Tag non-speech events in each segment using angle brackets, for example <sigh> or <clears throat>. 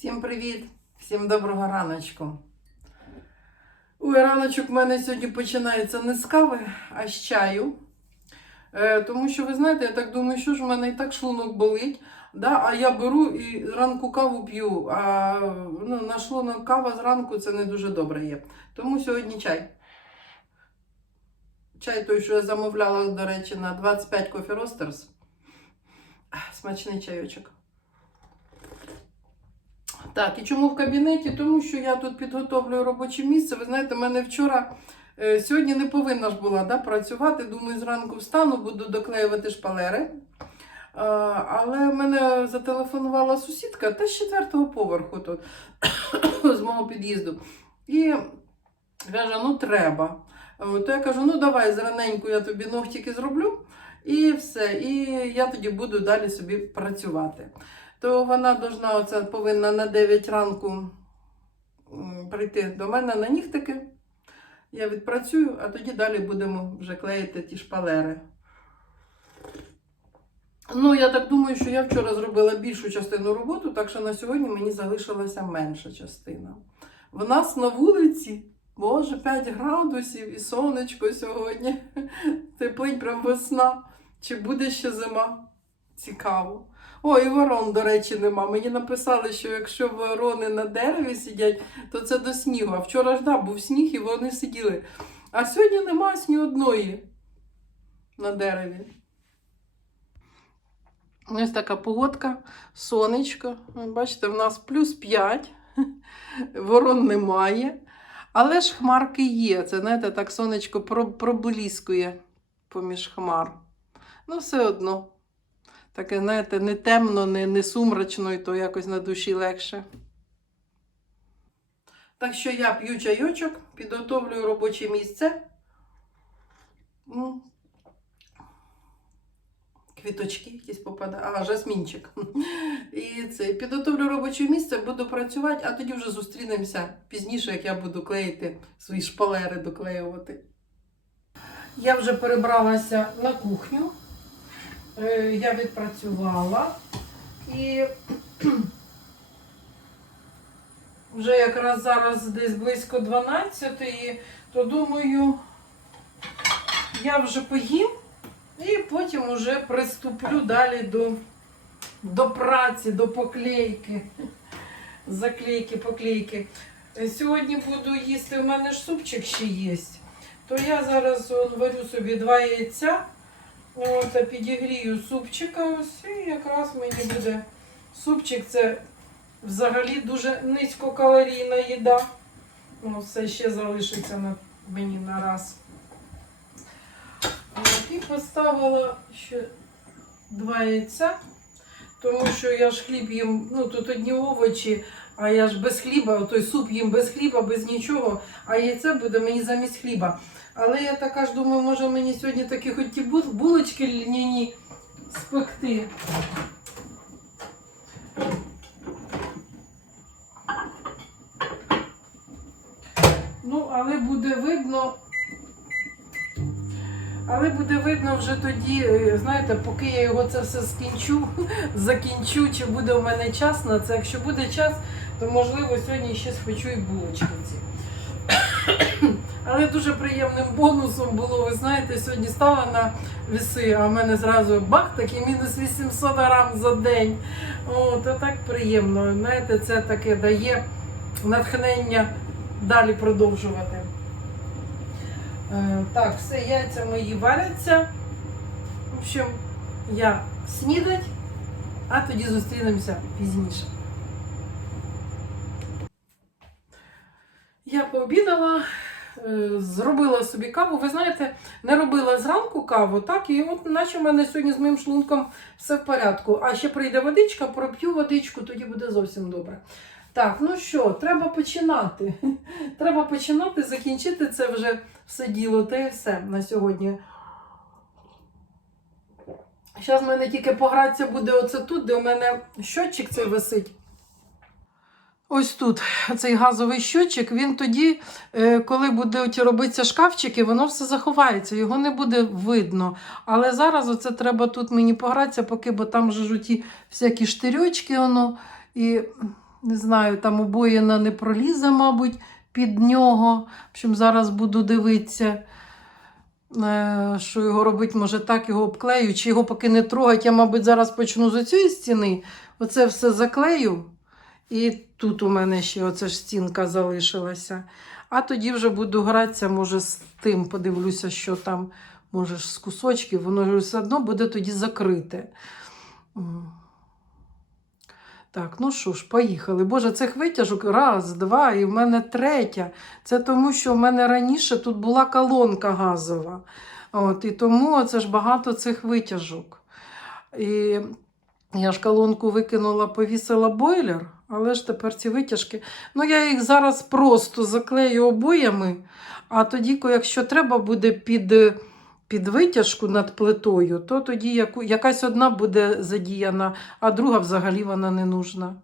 Всім привіт! Всім доброго раночку. Ой, раночок в мене сьогодні починається не з кави, а з чаю. Е, тому що, ви знаєте, я так думаю, що ж в мене і так шлунок болить. Да? А я беру і зранку каву п'ю. А ну, на шлунок кава зранку це не дуже добре є. Тому сьогодні чай. Чай той, що я замовляла, до речі, на 25 Coffee Roasters. Смачний чайочок. Так, і чому в кабінеті? Тому що я тут підготовлюю робоче місце. Ви знаєте, мене вчора, е, сьогодні не повинна ж була да, працювати. Думаю, зранку встану, буду доклеювати шпалери. Але мене зателефонувала сусідка та з четвертого поверху тут, <coughs> з мого під'їзду. І каже: ну треба. Е, То я кажу, ну давай зраненько я тобі ногтики зроблю. І все. І я тоді буду далі собі працювати то вона должна, оце, повинна на 9 ранку прийти до мене на нігтики. Я відпрацюю, а тоді далі будемо вже клеїти ті шпалери. Ну, я так думаю, що я вчора зробила більшу частину роботи, так що на сьогодні мені залишилася менша частина. В нас на вулиці, боже, 5 градусів і сонечко сьогодні. <laughs> Теплить прям весна. Чи буде ще зима? Цікаво. О, і ворон, до речі, нема. Мені написали, що якщо ворони на дереві сидять, то це до снігу. А вчора ж да, був сніг і вони сиділи. А сьогодні нема ні одної на дереві. Ось така погодка, сонечко. Бачите, в нас плюс 5, <laughs> ворон немає. Але ж хмарки є. Це, знаєте, так сонечко про- проблискує поміж хмар. Ну, все одно. Таке, знаєте, не темно, не, не сумрачно, і то якось на душі легше. Так що я п'ю чайочок, підготовлюю робоче місце. Квіточки якісь попадають. А, жасмінчик. І це, підготовлю робоче місце, буду працювати, а тоді вже зустрінемося пізніше, як я буду клеїти свої шпалери, доклеювати. Я вже перебралася на кухню. Е, я відпрацювала і <clears throat> вже якраз зараз десь близько 12, то думаю, я вже поїм і потім вже приступлю далі до, до праці, до поклейки. Заклейки, поклейки. Сьогодні буду їсти, у мене ж супчик ще є. То я зараз варю собі два яйця. От, підігрію супчика ось і якраз мені буде супчик це взагалі дуже низькокалорійна їда. Ну, все ще залишиться на мені на раз. І поставила ще два яйця, тому що я ж хліб їм, ну тут одні овочі, а я ж без хліба, той суп їм без хліба, без нічого, а яйце буде мені замість хліба. Але я така ж думаю, може мені сьогодні такі хоч ті булочки льняні спекти. Ну, але буде видно. Але буде видно вже тоді, е, знаєте, поки я його це все скінчу, <laughs> закінчу, чи буде у мене час на це. Якщо буде час, то можливо сьогодні ще спечу і булочки ці. Але дуже приємним бонусом було, ви знаєте, сьогодні стала на віси, а в мене зразу бах, такий мінус 800 грам за день. О, то так приємно. Знаєте, це таке дає натхнення далі продовжувати. Е, так, все, яйця мої варяться. В общем, я снідать, а тоді зустрінемося пізніше. Я пообідала, зробила собі каву. Ви знаєте, не робила зранку каву, так, і от наче в мене сьогодні з моїм шлунком все в порядку. А ще прийде водичка, проп'ю водичку, тоді буде зовсім добре. Так, ну що, треба починати. <laughs> Треба починати, закінчити це вже все діло, та і все на сьогодні. Зараз в мене тільки погратися буде оце тут, де у мене щотчик цей висить. Ось тут цей газовий щотчик, він тоді, е, коли будуть робитися шкафчики, воно все заховається, його не буде видно. Але зараз оце треба тут мені погратися, поки, бо там же ті всякі штирьочки, воно. І Не знаю, там обоїна не пролізе, мабуть, під нього. В общем, зараз буду дивитися, е, що його робити, може так його обклею, чи його поки не трогать. Я, мабуть, зараз почну з цієї стіни. Оце все заклею. І тут у мене ще оця ж стінка залишилася. А тоді вже буду гратися, може, з тим, подивлюся, що там, може, з кусочків, воно все одно буде тоді закрите. Так, ну що ж, поїхали. Боже, цих витяжок раз, два, і в мене третя. Це тому, що в мене раніше тут була колонка газова. От, і тому це ж багато цих витяжок. І я ж колонку викинула, повісила бойлер, але ж тепер ці витяжки. Ну, я їх зараз просто заклею обоями, а тоді, якщо треба буде під, під витяжку над плитою, то тоді яку, якась одна буде задіяна, а друга взагалі вона не нужна.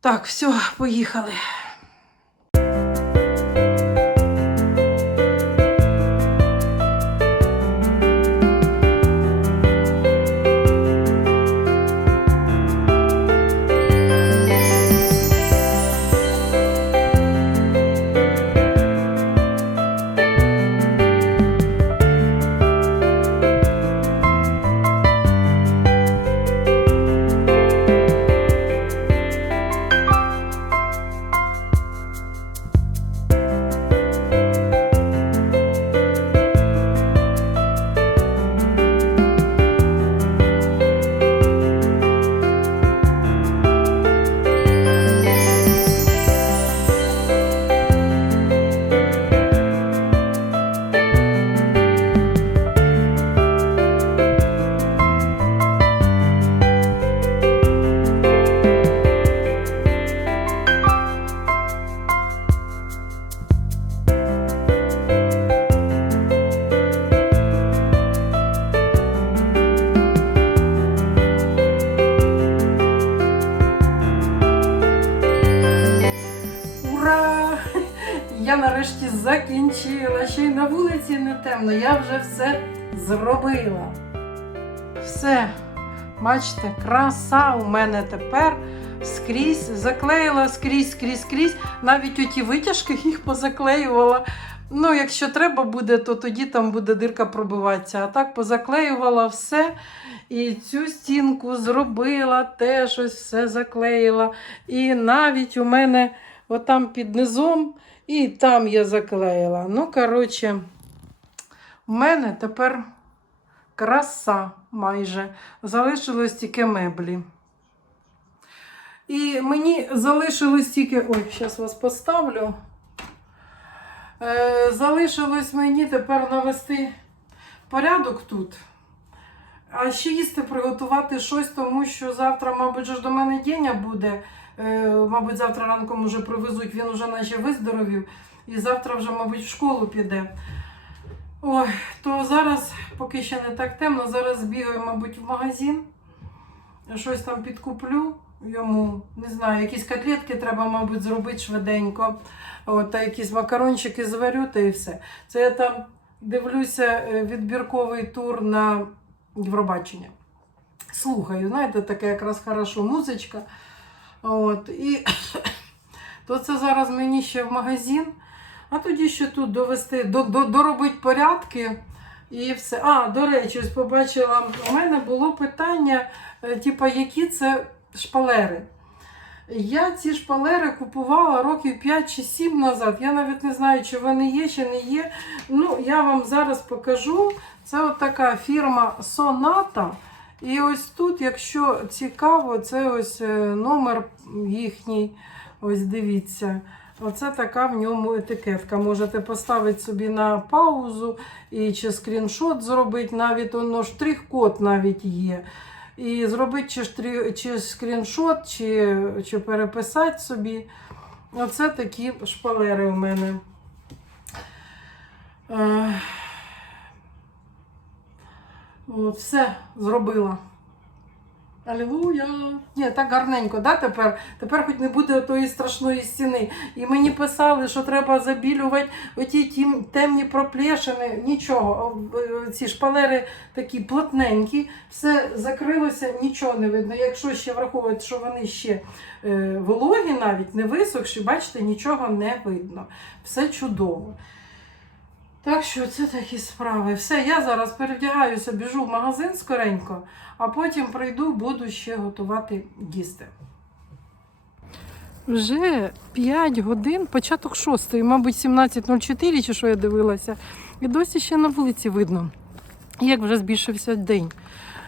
Так, все, поїхали. Я нарешті закінчила. Ще й на вулиці не темно. Я вже все зробила. Все, бачите, краса у мене тепер скрізь заклеїла скрізь, скрізь, скрізь. Навіть оті витяжки <laughs> їх позаклеювала. Ну, якщо треба буде, то тоді там буде дирка пробиватися. А так позаклеювала все. І цю стінку зробила, теж ось все заклеїла. І навіть у мене отам під низом, і там я заклеїла. Ну, коротше, в мене тепер краса майже. Залишилось тільки меблі. І мені залишилось тільки. Ой, зараз вас поставлю. Е, залишилось мені тепер навести порядок тут. А ще їсти приготувати щось, тому що завтра, мабуть, ж до мене Деня буде. Е, мабуть, завтра ранком уже привезуть, він уже наче виздоровів. І завтра вже, мабуть, в школу піде. Ой, то зараз, поки ще не так темно, зараз бігаю, мабуть, в магазин. Щось там підкуплю йому. Не знаю, якісь котлетки треба, мабуть, зробити швиденько. От, та якісь макарончики зварю, та і все. Це я там дивлюся е, відбірковий тур на Євробачення. Слухаю, знаєте, таке якраз хорошо музичка. От, і <coughs> то це зараз мені ще в магазин, а тоді ще тут довести, до, до, доробити порядки і все. А, до речі, ось побачила, у мене було питання, типа, які це шпалери. Я ці шпалери купувала років 5 чи 7 назад. Я навіть не знаю, чи вони є, чи не є. Ну, я вам зараз покажу. Це от така фірма Sonata. І ось тут, якщо цікаво, це ось е, номер їхній. Ось дивіться. Оце така в ньому етикетка. Можете поставити собі на паузу і чи скріншот зробити, навіть воно штрих-код навіть є. І зробити чи, штрі... чи скріншот, чи, чи переписати собі. Оце такі шпалери у мене. От, все зробила. Алілуя! Ні, так гарненько, да, тепер? Тепер хоч не буде тої страшної стіни. І мені писали, що треба забілювати оті темні проплешини. Нічого. Е, Ці шпалери такі плотненькі, все закрилося, нічого не видно. Якщо ще враховувати, що вони ще е, вологі, навіть не висохші, бачите, нічого не видно. Все чудово. Так що це такі справи. Все, я зараз перевдягаюся, біжу в магазин скоренько, а потім прийду, буду ще готувати їсти. Вже 5 годин, початок 6, мабуть, 17.04, чи що я дивилася. І досі ще на вулиці видно, як вже збільшився день.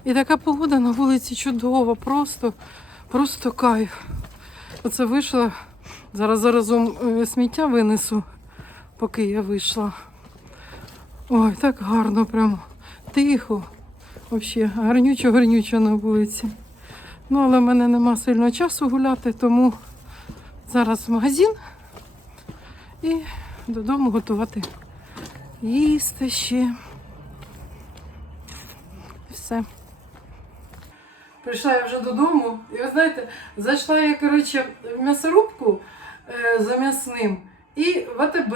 І така погода на вулиці чудова, просто, просто кайф. Оце вийшла. Зараз заразом е, сміття винесу, поки я вийшла. Ой, так гарно, прямо тихо. Взагалі, гарнючо-гарнючо на вулиці. Ну, але в мене нема сильно часу гуляти, тому зараз в магазин і додому готувати їсти ще. Все. Прийшла я вже додому, і ви знаєте, зайшла я, коротше, в м'ясорубку е, за м'ясним і в АТБ.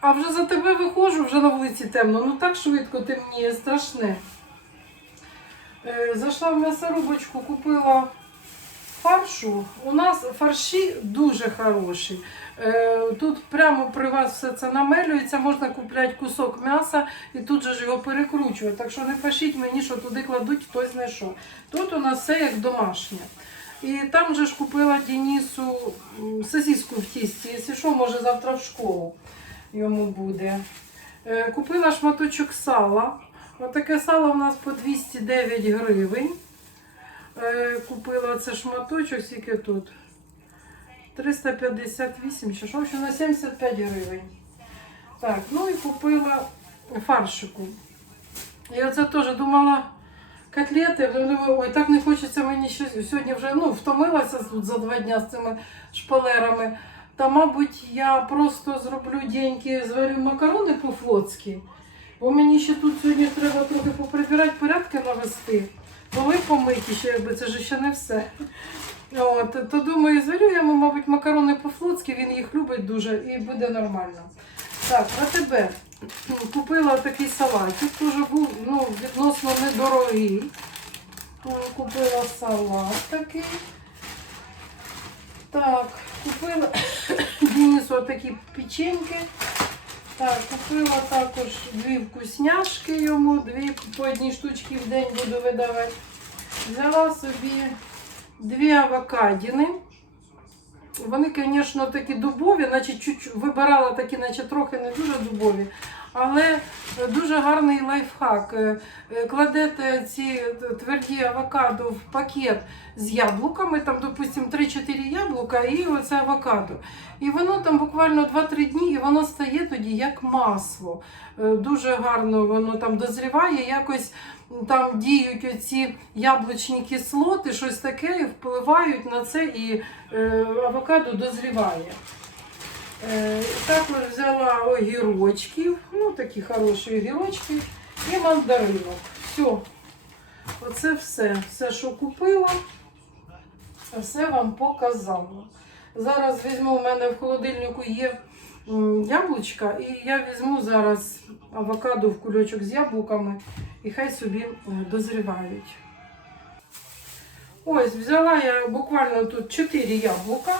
А вже за тебе виходжу, вже на вулиці темно. Ну так швидко темніє, страшне. Е, Зайшла в м'ясорубочку, купила фаршу. У нас фарші дуже хороші. Е, Тут прямо при вас все це намелюється, можна купляти кусок м'яса і тут же ж його перекручувати. Так що не пишіть мені, що туди кладуть хтось знайшов. Тут у нас все як домашнє. І там же ж купила Денису м, сосиску в тісті, якщо що, може завтра в школу йому буде. Е, Купила шматочок сала. Отаке сало у нас по 209 гривень. Е, Купила це шматочок, скільки тут? 358 чи що, що на 75 гривень. Так, ну і купила фаршику. І оце теж думала котлети. Ой, так не хочеться мені щось. Сьогодні вже ну, втомилася тут за два дня з цими шпалерами. Та, мабуть, я просто зроблю деньги, зварю макарони по-флотськи. Бо мені ще тут сьогодні треба трохи поприбирати, порядки навести. Поли помиті, ще якби це ж ще не все. От, то думаю, зварю йому, мабуть, макарони по-флотськи, він їх любить дуже і буде нормально. Так, а тебе купила такий салатик, теж був ну, відносно недорогий. Купила салат такий. Так, купила <coughs> Денису такі печеньки. Так, купила також дві вкусняшки йому, дві по одній штучці в день буду видавати. Взяла собі дві авокадіни. Вони, звісно, такі дубові, наче чуть вибирала такі, наче трохи не дуже дубові. Але дуже гарний лайфхак. Е, е, Кладете ці тверді авокадо в пакет з яблуками, там, допустимо, 3-4 яблука і оце авокадо. І воно там буквально 2-3 дні, і воно стає тоді як масло. Е, Дуже гарно воно там дозріває, якось там діють оці яблучні кислоти, щось таке, і впливають на це, і е, авокадо дозріває. Е, також взяла огірочків, ну такі хороші огірочки, і мандаринок. Все. Оце все. Все, що купила, все вам показала. Зараз візьму, у мене в холодильнику є яблучка, і я візьму зараз авокадо в кульочок з яблуками, і хай собі е, дозрівають. Ось, взяла я буквально тут 4 яблука.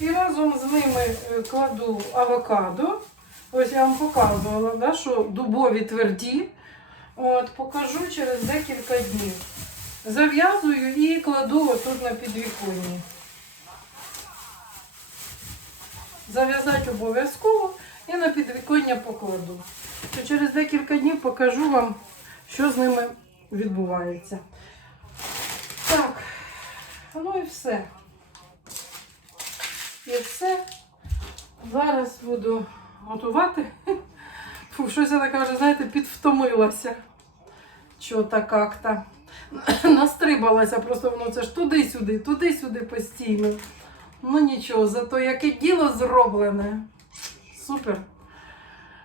І разом з ними е, кладу авокадо. Ось я вам показувала, да, що дубові тверді. От, покажу через декілька днів. Зав'язую і кладу отут на підвіконні. Зав'язати обов'язково і на підвіконня покладу. То через декілька днів покажу вам, що з ними відбувається. Так, ну і все. І все. Зараз буду готувати. <laughs> Фу, щось я така вже, знаєте, підвтомилася. Чого-то як-то. <laughs> Настрибалася, просто воно це ж туди-сюди, туди-сюди постійно. Ну нічого, зато яке діло зроблене. Супер.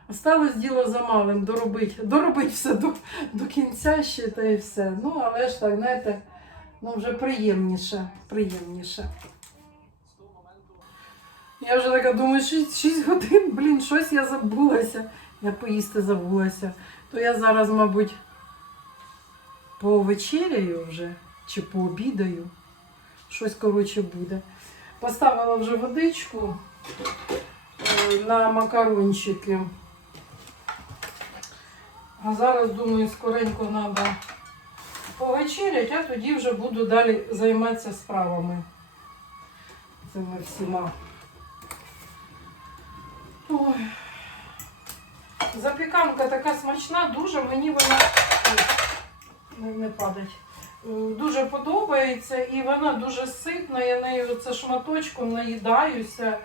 Осталось діло за малим доробити, доробити все до, до кінця ще та і все. Ну, але ж так, знаєте, ну вже приємніше, приємніше. Я вже така думаю, 6, 6 годин, блін, щось я забулася. Я поїсти забулася. То я зараз, мабуть, повечеряю вже чи пообідаю. Щось, коротше, буде. Поставила вже водичку на макарончики. А зараз, думаю, скоренько треба повечеряти, а тоді вже буду далі займатися справами. Цими всіма. Ой. Запіканка така смачна, дуже мені вона не, не падать. Е, Дуже подобається і вона дуже ситна, я нею оце шматочком наїдаюся.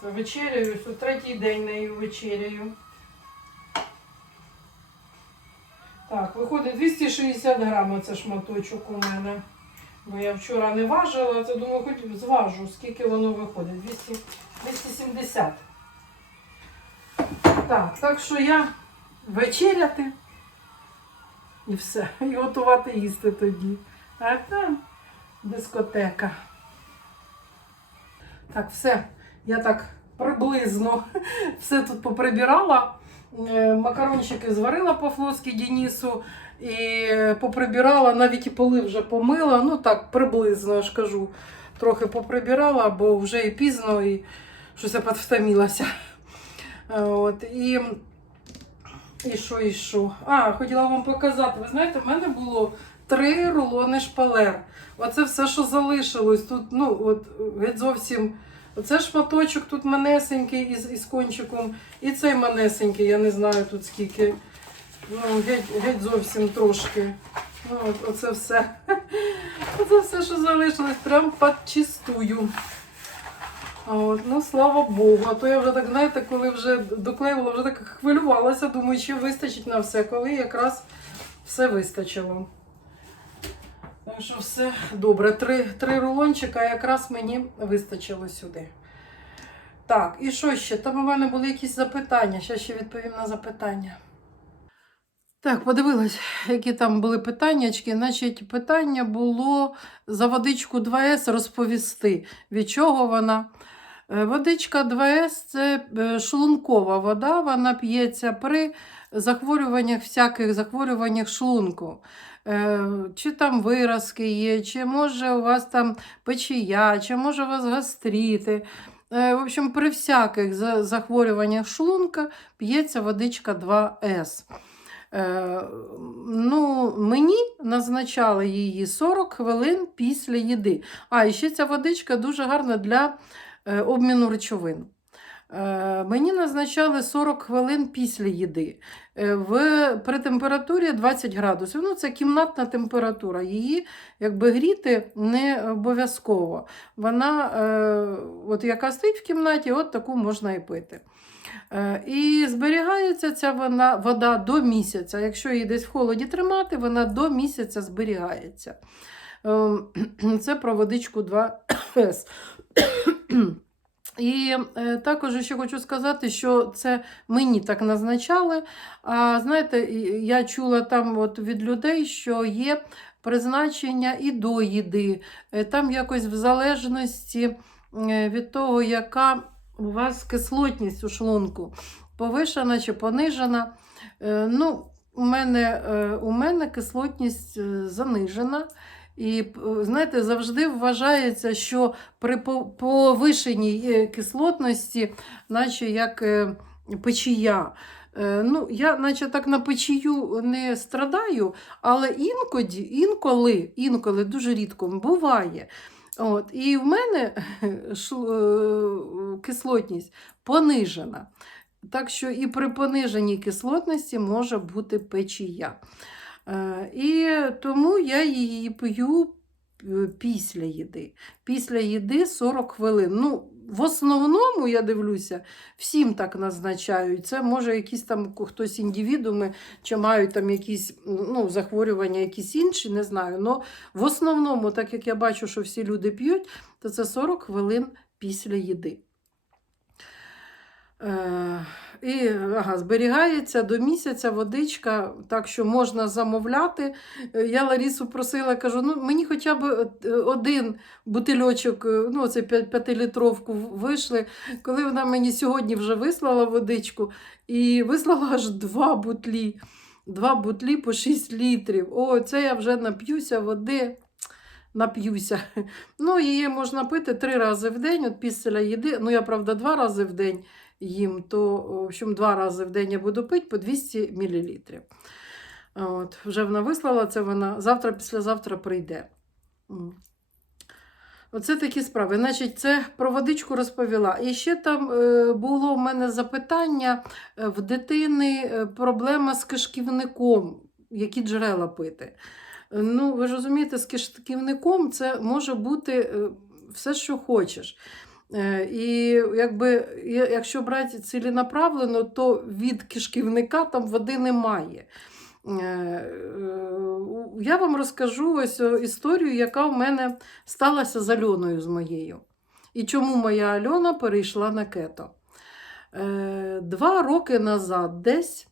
Це вечеряю, що третій день нею вечеряю. Так, виходить 260 грам оце шматочок у мене. Бо я вчора не важила, це думаю, хоч зважу, скільки воно виходить. 200, 270. Так, так що я вечеряти і все. І готувати їсти тоді. А там дискотека. Так, все. Я так приблизно <laughs> все тут поприбирала. Е, Макарончики зварила по-флотськи Денісу і поприбирала, навіть і поли вже помила. Ну так, приблизно, я ж кажу. Трохи поприбирала, бо вже і пізно, і щось я підвтомилася. Е, От, і, і що, і що? А, хотіла вам показати. Ви знаєте, в мене було три рулони шпалер. Оце все, що залишилось. Тут, ну, от, геть зовсім. Оце шматочок тут манесенький із, із кончиком. І цей манесенький, я не знаю тут скільки. Ну, геть, геть зовсім трошки. Ну, оце все. <laughs> Оце все, що залишилось, прям подчистую. От, ну, слава Богу. А то я вже так, знаєте, коли вже доклеювала, вже так хвилювалася, думаю, чи вистачить на все, коли якраз все вистачило. Так що все добре. Три, три рулончика якраз мені вистачило сюди. Так, і що ще? Там у мене були якісь запитання. Зараз ще відповім на запитання. Так, подивилась, які там були питаннячки. Значить, питання було за водичку 2С розповісти, від чого вона. Е, Водичка 2С це е, шлункова вода, вона п'ється при захворюваннях, всяких захворюваннях шлунку. Е, Чи там виразки є, чи може у вас там печія, чи може у вас гастрити. Е, В общем, при всяких захворюваннях шлунка п'ється водичка 2С. Е, ну, мені назначали її 40 хвилин після їди. А, і ще ця водичка дуже гарна для е, обміну речовин. Е, Мені назначали 40 хвилин після їди. Е, В, при температурі 20 градусів. Ну, це кімнатна температура. Її якби гріти не обов'язково. Вона, е, от яка стоїть в кімнаті, от таку можна і пити. І зберігається ця вона, вода до місяця. Якщо її десь в холоді тримати, вона до місяця зберігається. Ем, <clears throat> Це про водичку 2С. І е, також ще хочу сказати, що це мені так назначали. А знаєте, я чула там от від людей, що є призначення і до їди. Е, Там якось в залежності е, від того, яка у вас кислотність у шлунку, повишена чи понижена. Ну, у мене, у мене кислотність занижена. І е, знаєте, завжди вважається, що при повишеній е, кислотності, наче як е, печія. Ну, я, наче так на печію не страдаю, але інкоді, інколи, інколи дуже рідко буває. От, і в мене кислотність понижена. Так що і при пониженій кислотності може бути печія. Е, І тому я її п'ю е, після їди. Після їди 40 хвилин. Ну, в основному, я дивлюся, всім так назначають. Це може якісь там хтось індивідуми, чи мають там якісь ну, захворювання, якісь інші, не знаю. Но в основному, так як я бачу, що всі люди п'ють, то це 40 хвилин після їди. Е, і ага, зберігається до місяця водичка, так що можна замовляти. Е, Я Ларісу просила, кажу, ну мені хоча б е, один бутильочок, ну це п'ятилітровку вийшли. Коли вона мені сьогодні вже вислала водичку і вислала аж два бутлі. Два бутлі по 6 літрів. О, це я вже нап'юся води. Нап'юся. Ну, її можна пити три рази в день, от після їди. Ну, я, правда, два рази в день їм, то, в общем, два рази в день я буду пити по 200 мл. От, вже вона вислала це, вона завтра, післязавтра прийде. Оце такі справи. Значить, це про водичку розповіла. І ще там е, було в мене запитання е, в дитини е, проблема з кишківником, які джерела пити. Е, Ну, ви ж розумієте, з кишківником це може бути е, все, що хочеш. Е, І якби, якщо брати ціленаправлено, то від кишківника там води немає. Е, е, Я вам розкажу ось історію, яка в мене сталася з Альоною з моєю. І чому моя Альона перейшла на кето. Два роки назад, десь,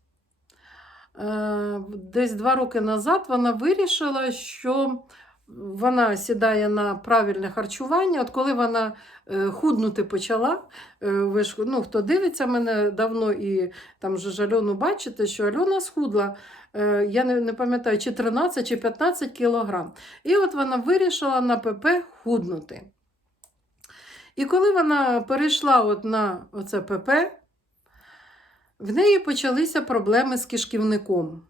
десь два роки назад, вона вирішила, що вона сідає на правильне харчування. От коли вона е, худнути почала, е, ви ж, ну, хто дивиться мене давно і там вже ж Альону бачите, що Альона схудла, е, я не пам'ятаю, чи 13, чи 15 кілограм. І от вона вирішила на ПП худнути. І коли вона перейшла от на оце ПП, в неї почалися проблеми з кишківником.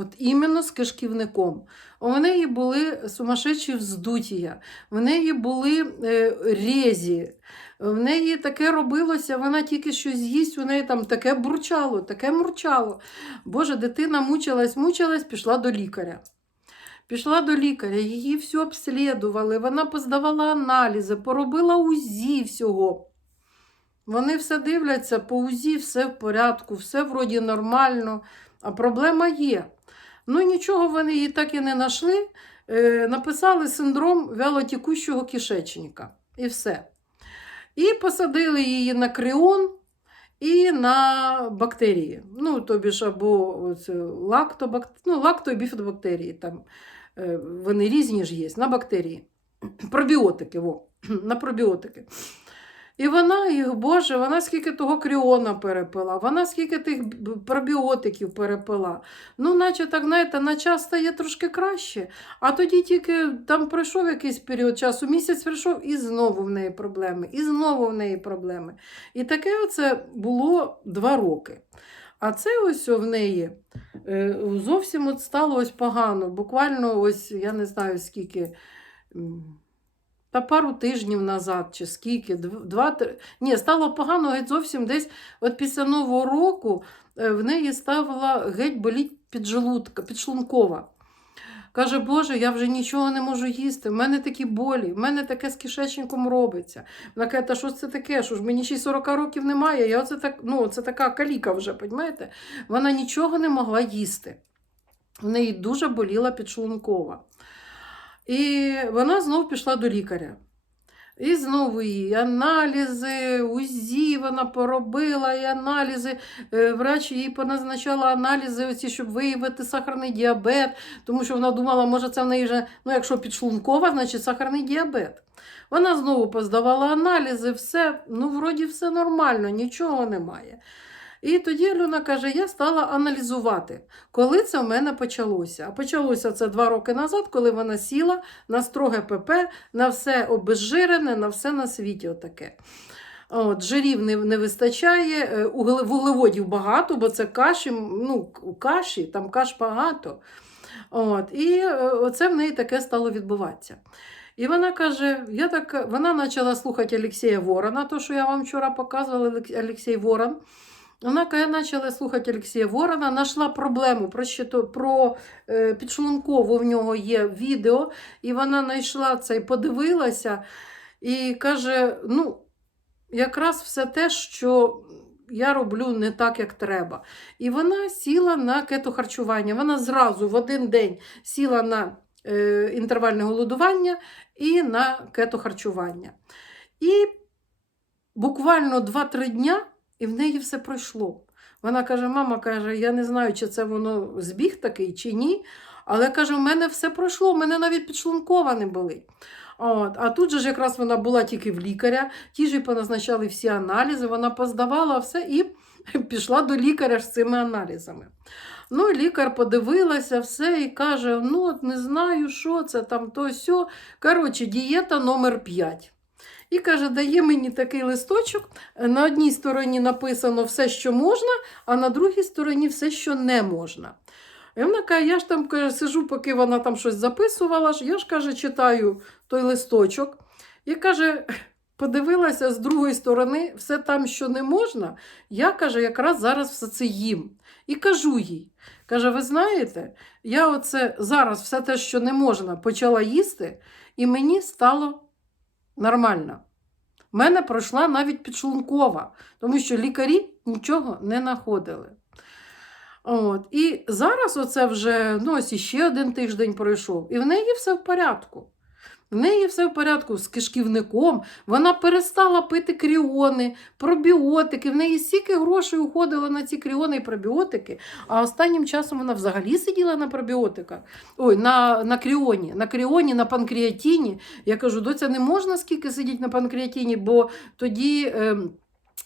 От іменно з кишківником. У неї були сумасшедші вздуття, в неї були е, резі, в неї таке робилося, вона тільки щось з'їсть, у неї там таке бурчало, таке мурчало. Боже, дитина мучилась, мучилась, пішла до лікаря. Пішла до лікаря, її все обслідували, вона поздавала аналізи, поробила УЗІ всього. Вони все дивляться, по УЗІ все в порядку, все вроді нормально, а проблема є. Ну нічого вони її так і не знайшли. Е, написали синдром вялотікущого кишечника. І все. І посадили її на кріон і на бактерії. Ну, тобі ж або оце ну, лакто і біфідобактерії. Там, е, вони різні ж є, на бактерії. Пробіотики, во, <clears throat> на пробіотики. І вона, їх, Боже, вона скільки того кріона перепила, вона скільки тих пробіотиків перепила. Ну, наче так, знаєте, на час стає трошки краще. А тоді тільки там пройшов якийсь період часу, місяць пройшов, і знову в неї проблеми, і знову в неї проблеми. І таке оце було два роки. А це ось в неї е, зовсім от стало ось погано. Буквально ось, я не знаю скільки. Та пару тижнів назад, чи скільки, два, три. Ні, стало погано геть зовсім десь от після Нового року е, в неї ставила геть боліть піджелудка, підшлункова. Каже, Боже, я вже нічого не можу їсти. В мене такі болі, в мене таке з кишечником робиться. Вона каже, та що це таке? Що ж мені ще 40 років немає? Я оце так, ну, це така каліка вже, розумієте? Вона нічого не могла їсти. В неї дуже боліла підшлункова. І вона знов пішла до лікаря. І знову її аналізи, УЗІ вона поробила, і аналізи. Е, Врач їй поназначала аналізи, оці, щоб виявити сахарний діабет, тому що вона думала, може, це в неї вже, ну, якщо підшлункова, значить сахарний діабет. Вона знову поздавала аналізи, все, ну, вроді все нормально, нічого немає. І тоді Альона каже: я стала аналізувати, коли це в мене почалося. А почалося це два роки назад, коли вона сіла на строге ПП, на все обезжирене, на все на світі. Отаке. От, жирів не, не вистачає, е, вуглеводів багато, бо це каші, ну, каші, там каш багато. От, і е, оце в неї таке стало відбуватися. І вона каже: я так, вона почала слухати Олексія Ворона, то, що я вам вчора показувала, Олексій Ворон. Вона каже, почала слухати Олексія Ворона, знайшла проблему про, щито, про е, підшлункову в нього є відео, і вона знайшла це і подивилася, і каже: ну, якраз все те, що я роблю не так, як треба. І вона сіла на кетохарчування. Вона зразу в один день сіла на е, інтервальне голодування і на кетохарчування. І буквально 2-3 дня і в неї все пройшло. Вона каже: мама каже, я не знаю, чи це воно збіг такий, чи ні. Але каже, в мене все пройшло, в мене навіть підшлункова не болить. От. А тут же ж якраз вона була тільки в лікаря, ті ж поназначали всі аналізи, вона поздавала все і <laughs> пішла до лікаря з цими аналізами. Ну, лікар подивилася все і каже: ну, от не знаю, що це там, то сьо. Коротше, дієта номер 5. І каже, дає мені такий листочок. На одній стороні написано все, що можна, а на другій стороні все, що не можна. І вона каже, я ж там каже, сижу, поки вона там щось записувала, я ж каже, читаю той листочок. І каже, подивилася з другої сторони, все там, що не можна, я каже, якраз зараз все це їм. І кажу їй: каже, ви знаєте, я оце зараз все те, що не можна, почала їсти, і мені стало нормально. В мене пройшла навіть підшлункова, тому що лікарі нічого не знаходили. От. І зараз оце вже ну, ось іще один тиждень пройшов, і в неї все в порядку. В неї все в порядку з кишківником. Вона перестала пити кріони, пробіотики. В неї стільки грошей уходило на ці кріони і пробіотики. А останнім часом вона взагалі сиділа на пробіотиках. Ой, на, на кріоні, на кріоні, на панкреатині. Я кажу, доця, не можна скільки сидіти на панкреатині, бо тоді. Е,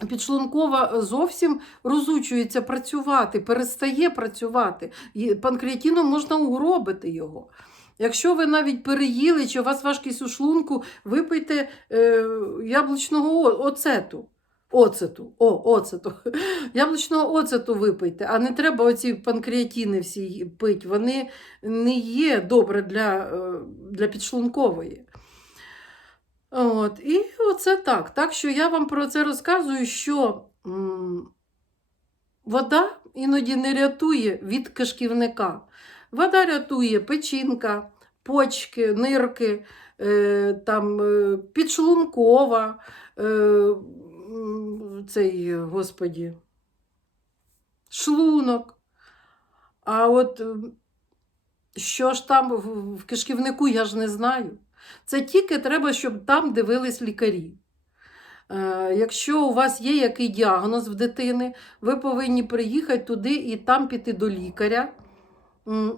Підшлункова зовсім розучується працювати, перестає працювати. І Панкреатином можна угробити його. Якщо ви навіть переїли, чи у вас важкість у шлунку, випийте е, яблучного оцету. Оцету, о, оцету. <laughs> Яблучного оцету випийте, а не треба оці панкреатини всі пити. Вони не є добре для, е, для підшлункової. От, і оце так. Так що я вам про це розказую, що м, вода іноді не рятує від кишківника. Вода рятує печінка, почки, нирки, е, там, е, підшлункова, е, цей, господі, шлунок. А от що ж там в, кишківнику, я ж не знаю. Це тільки треба, щоб там дивились лікарі. Якщо у вас є який діагноз в дитини, ви повинні приїхати туди і там піти до лікаря.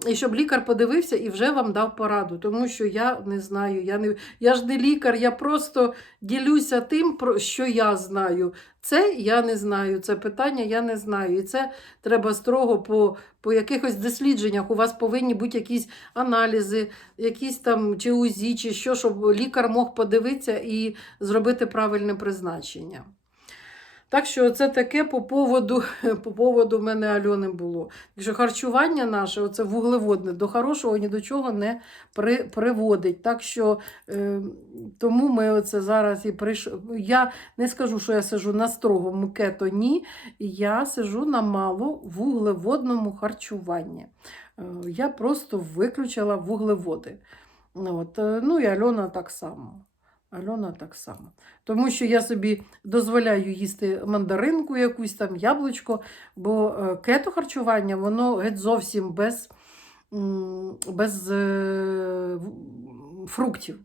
І щоб лікар подивився і вже вам дав пораду, тому що я не знаю, я, не, я ж не лікар, я просто ділюся тим, про що я знаю. Це я не знаю, це питання я не знаю. І це треба строго по, по якихось дослідженнях. У вас повинні бути якісь аналізи, якісь там чи УЗІ, чи що, щоб лікар мог подивитися і зробити правильне призначення. Так що це таке по поводу, <laughs> по поводу мене Альони було. Так харчування наше, оце вуглеводне, до хорошого ні до чого не при, приводить. Так що е, тому ми оце зараз і прийшли. Я не скажу, що я сижу на строгому кето, ні. Я сижу на маловуглеводному харчуванні. Е, я просто виключила вуглеводи. От, е, ну і Альона так само. Альона так само. Тому що я собі дозволяю їсти мандаринку, якусь там яблучко, бо е, кето харчування, воно геть зовсім без, без е, фруктів.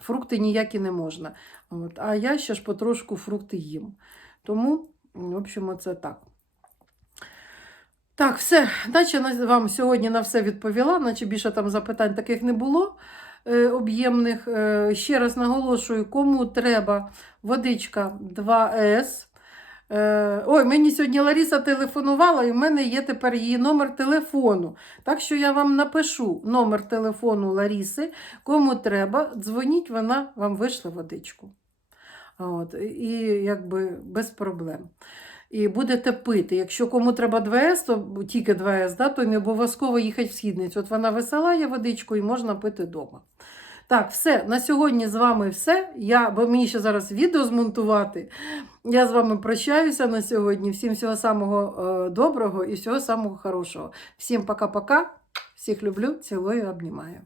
Фрукти ніякі не можна. От. А я ще ж потрошку фрукти їм. Тому, в общем, оце так. Так, все, наче вам сьогодні на все відповіла, наче більше там запитань таких не було об'ємних. Е, ще раз наголошую, кому треба водичка 2С. Е, ой, мені сьогодні Ларіса телефонувала, і в мене є тепер її номер телефону. Так що я вам напишу номер телефону Ларіси. Кому треба, дзвоніть, вона вам вийшла водичку. От, і якби без проблем. І будете пити. Якщо кому треба 2С, то тільки 2С, да, то не обов'язково їхати в східницю. От вона висилає водичку і можна пити вдома. Так, все, на сьогодні з вами все. Я, бо мені ще зараз відео змонтувати. Я з вами прощаюся на сьогодні. Всім всього самого е, доброго і всього самого хорошого. Всім пока-пока. Всіх люблю, цілую, обнімаю.